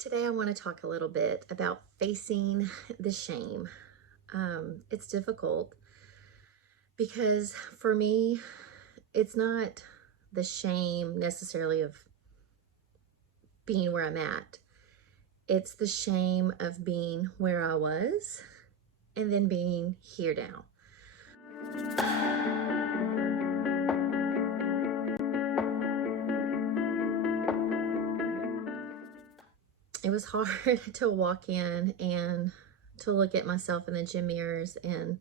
Today, I want to talk a little bit about facing the shame. It's difficult because for me, it's not the shame necessarily of being where I'm at. It's the shame of being where I was and then being here now. It was hard to walk in and to look at myself in the gym mirrors and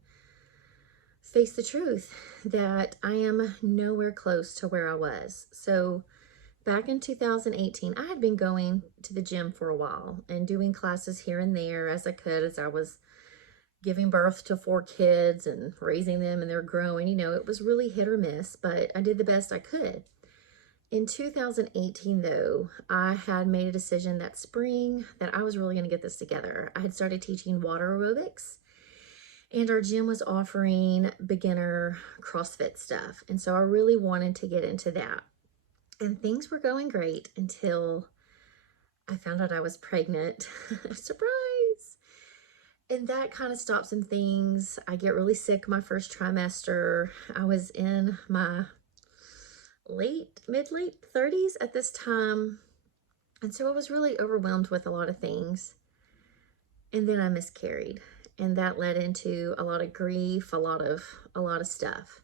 face the truth that I am nowhere close to where I was. So back in 2018, I had been going to the gym for a while and doing classes here and there as I could, as I was giving birth to 4 kids and raising them, and they're growing. It was really hit or miss, but I did the best I could. In 2018, though, I had made a decision that spring that I was really going to get this together. I had started teaching water aerobics, and our gym was offering beginner CrossFit stuff. And so I really wanted to get into that. And things were going great until I found out I was pregnant. Surprise! And that kind of stopped some things. I get really sick my first trimester. I was in my mid-late 30s at this time. And so I was really overwhelmed with a lot of things. And then I miscarried. And that led into a lot of grief, a lot of stuff.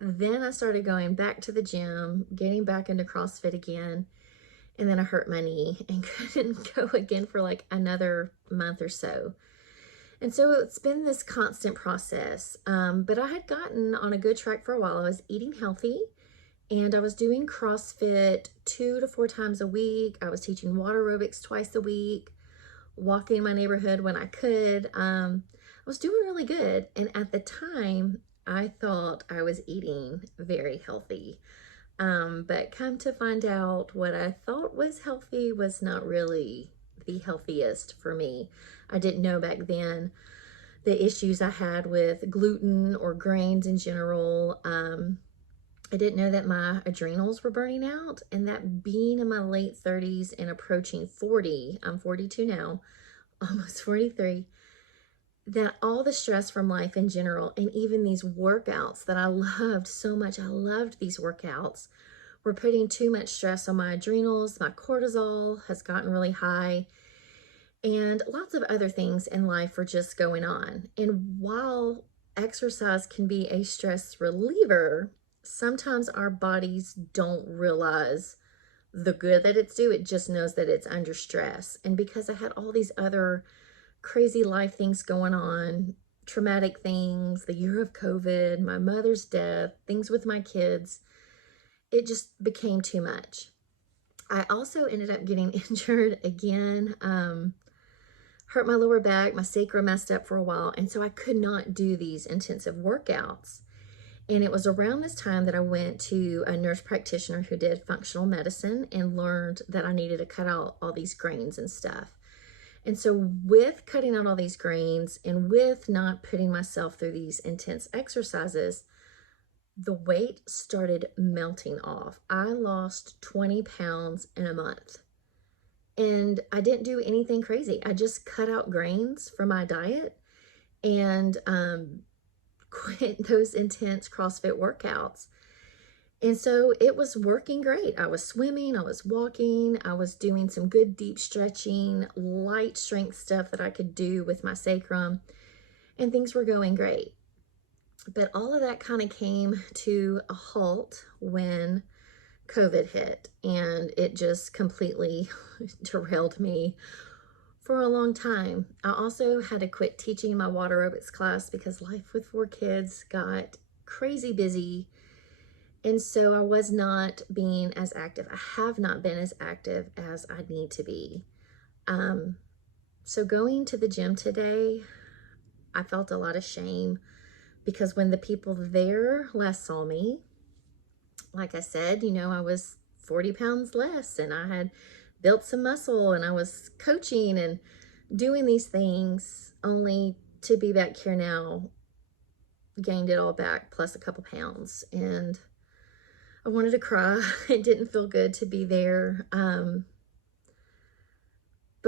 Then I started going back to the gym, getting back into CrossFit again. And then I hurt my knee and couldn't go again for like another month or so. And so it's been this constant process. But I had gotten on a good track for a while. I was eating healthy and I was doing CrossFit 2 to 4 times a week. I was teaching water aerobics twice a week, walking my neighborhood when I could. I was doing really good. And at the time, I thought I was eating very healthy. But come to find out, what I thought was healthy was not really the healthiest for me. I didn't know back then the issues I had with gluten or grains in general. I didn't know that my adrenals were burning out, and that being in my late 30s and approaching 40, I'm 42 now, almost 43, that all the stress from life in general, and even these workouts that I loved so much, I loved these workouts, were putting too much stress on my adrenals. My cortisol has gotten really high, and lots of other things in life were just going on. And while exercise can be a stress reliever, sometimes our bodies don't realize the good that it's doing. It just knows that it's under stress. And because I had all these other crazy life things going on, traumatic things, the year of COVID, my mother's death, things with my kids, it just became too much. I also ended up getting injured again, hurt my lower back, my sacrum messed up for a while, and so I could not do these intensive workouts. And it was around this time that I went to a nurse practitioner who did functional medicine and learned that I needed to cut out all these grains and stuff. And so with cutting out all these grains and with not putting myself through these intense exercises, the weight started melting off. I lost 20 pounds in a month. And I didn't do anything crazy. I just cut out grains from my diet and quit those intense CrossFit workouts. And so it was working great. I was swimming, I was walking, I was doing some good deep stretching, light strength stuff that I could do with my sacrum, and things were going great. But all of that kind of came to a halt when COVID hit, and it just completely derailed me for a long time. I also had to quit teaching my water aerobics class because life with 4 kids got crazy busy. And so I was not being as active. I have not been as active as I need to be. So going to the gym today, I felt a lot of shame because when the people there last saw me, like I said, I was 40 pounds less and I had built some muscle and I was coaching and doing these things, only to be back here now, gained it all back plus a couple pounds. And I wanted to cry. It didn't feel good to be there.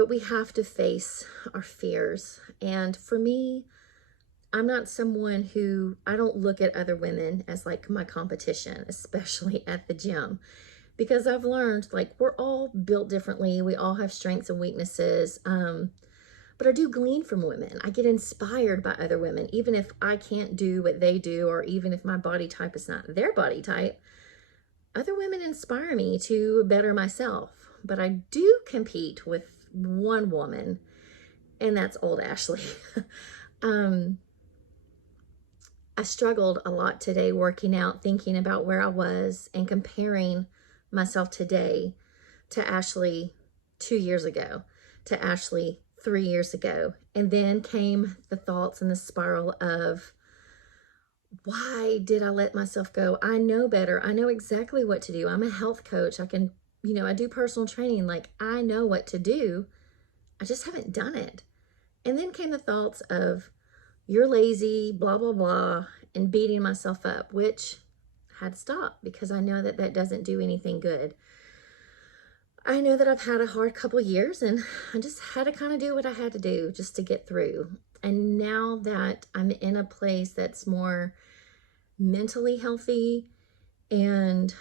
But we have to face our fears. And for me, I'm not someone who, I don't look at other women as like my competition, especially at the gym, because I've learned like we're all built differently. We all have strengths and weaknesses. But I do glean from women. I get inspired by other women, even if I can't do what they do, or even if my body type is not their body type. Other women inspire me to better myself. But I do compete with one woman, and that's old Ashley. I struggled a lot today working out, thinking about where I was and comparing myself today to Ashley 2 years ago, to Ashley 3 years ago. And then came the thoughts and the spiral of, why did I let myself go? I know better. I know exactly what to do. I'm a health coach. I can, I do personal training. Like, I know what to do. I just haven't done it. And then came the thoughts of, you're lazy, blah, blah, blah, and beating myself up, which I had to stop because I know that that doesn't do anything good. I know that I've had a hard couple years, and I just had to kind of do what I had to do just to get through. And now that I'm in a place that's more mentally healthy and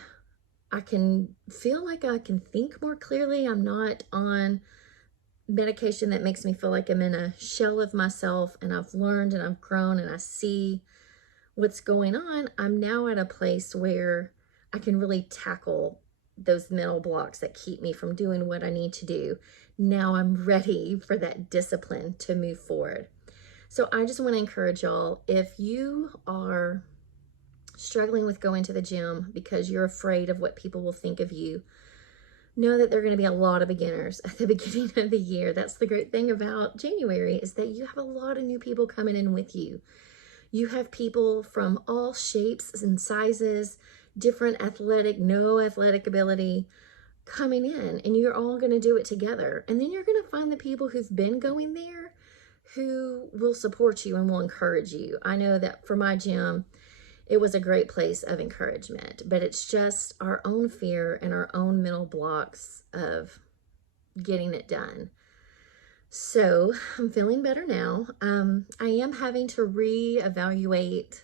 I can feel like I can think more clearly, I'm not on medication that makes me feel like I'm in a shell of myself, and I've learned and I've grown and I see what's going on. I'm now at a place where I can really tackle those mental blocks that keep me from doing what I need to do. Now I'm ready for that discipline to move forward. So I just want to encourage y'all, if you are struggling with going to the gym because you're afraid of what people will think of you, know that there are going to be a lot of beginners at the beginning of the year. That's the great thing about January, is that you have a lot of new people coming in with you. You have people from all shapes and sizes, different athletic, no athletic ability coming in, and you're all going to do it together. And then you're going to find the people who've been going there who will support you and will encourage you. I know that for my gym, it was a great place of encouragement, but it's just our own fear and our own mental blocks of getting it done. So I'm feeling better now. I am having to reevaluate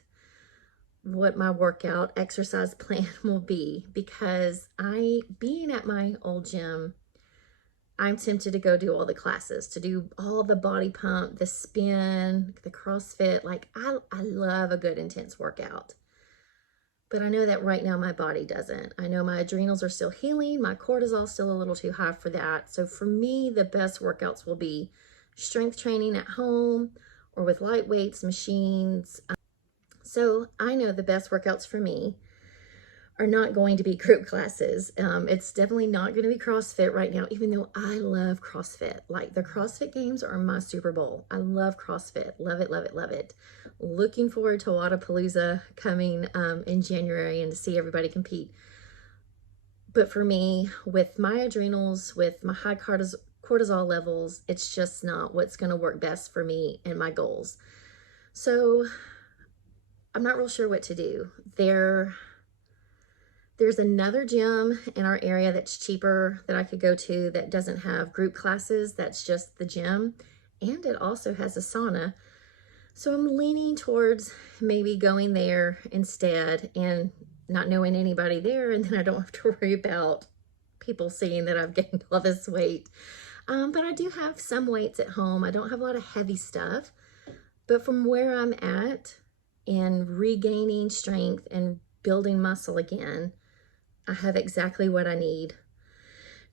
what my workout exercise plan will be, because being at my old gym, I'm tempted to go do all the classes, to do all the body pump, the spin, the CrossFit. Like I love a good intense workout. But I know that right now my body doesn't. I know my adrenals are still healing. My cortisol's still a little too high for that. So for me, the best workouts will be strength training at home or with light weights, machines. So I know the best workouts for me are not going to be group classes. It's definitely not going to be CrossFit right now, even though I love CrossFit. Like, the CrossFit Games are my Super Bowl. I love CrossFit. Love it, love it, love it. Looking forward to Wodapalooza coming in January and to see everybody compete. But for me, with my adrenals, with my high cortisol levels, it's just not what's going to work best for me and my goals. So I'm not real sure what to do. There's another gym in our area that's cheaper that I could go to that doesn't have group classes. That's just the gym. And it also has a sauna. So I'm leaning towards maybe going there instead and not knowing anybody there. And then I don't have to worry about people seeing that I've gained all this weight. But I do have some weights at home. I don't have a lot of heavy stuff. But from where I'm at and regaining strength and building muscle again, I have exactly what I need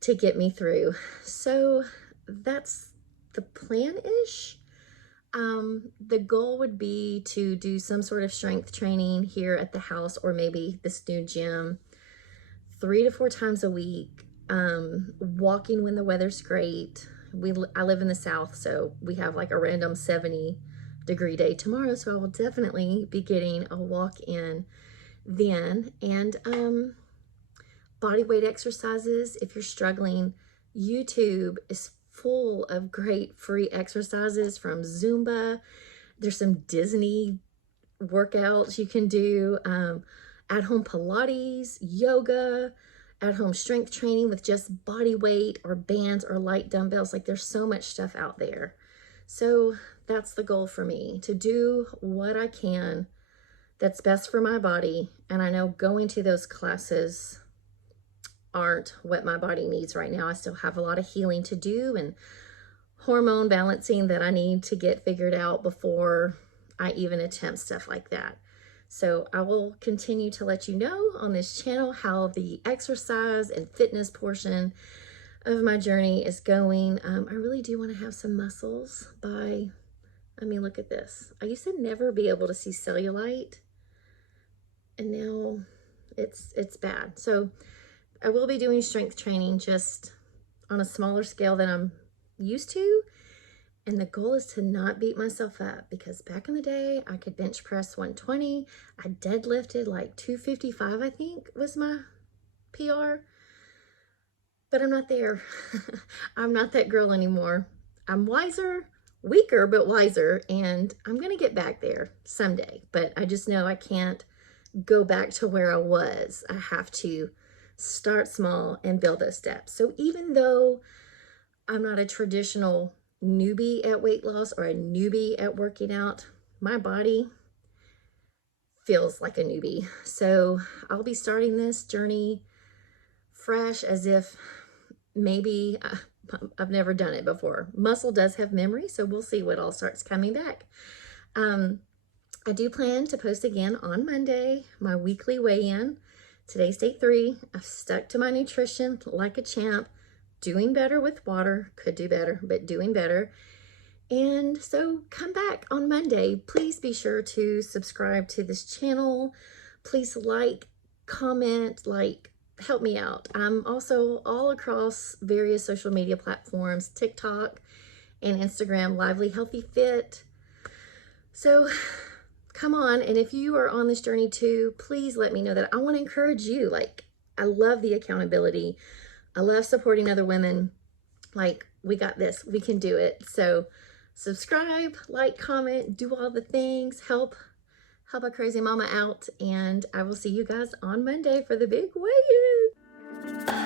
to get me through. So that's the plan-ish. The goal would be to do some sort of strength training here at the house, or maybe this new gym 3 to 4 times a week. Walking when the weather's great. I live in the South, so we have like a random 70-degree day tomorrow, so I will definitely be getting a walk in then. And body weight exercises, if you're struggling, YouTube is full of great free exercises, from Zumba. There's some Disney workouts you can do, at home Pilates, yoga, at-home strength training with just body weight or bands or light dumbbells. Like, there's so much stuff out there. So that's the goal for me, to do what I can that's best for my body. And I know going to those classes aren't what my body needs right now. I still have a lot of healing to do and hormone balancing that I need to get figured out before I even attempt stuff like that. So I will continue to let you know on this channel how the exercise and fitness portion of my journey is going. I really do want to have some muscles by, I mean, look at this. I used to never be able to see cellulite, and now it's bad. So I will be doing strength training, just on a smaller scale than I'm used to. And the goal is to not beat myself up, because back in the day, I could bench press 120. I deadlifted like 255, I think was my PR. But I'm not there. I'm not that girl anymore. I'm wiser, weaker, but wiser. And I'm going to get back there someday. But I just know I can't go back to where I was. I have to start small and build those steps. So even though I'm not a traditional newbie at weight loss or a newbie at working out, my body feels like a newbie. So I'll be starting this journey fresh, as if maybe I've never done it before. Muscle does have memory, so we'll see what all starts coming back. I do plan to post again on Monday, my weekly weigh-in. Today's day 3. I've stuck to my nutrition like a champ, doing better with water. Could do better, but doing better. And so come back on Monday. Please be sure to subscribe to this channel. Please like, comment, help me out. I'm also all across various social media platforms, TikTok and Instagram, Lively Healthy Fit. So come on. And if you are on this journey too, please let me know that. I want to encourage you. I love the accountability. I love supporting other women. We got this, we can do it. So subscribe, like, comment, do all the things, help a crazy mama out. And I will see you guys on Monday for the big weigh-in.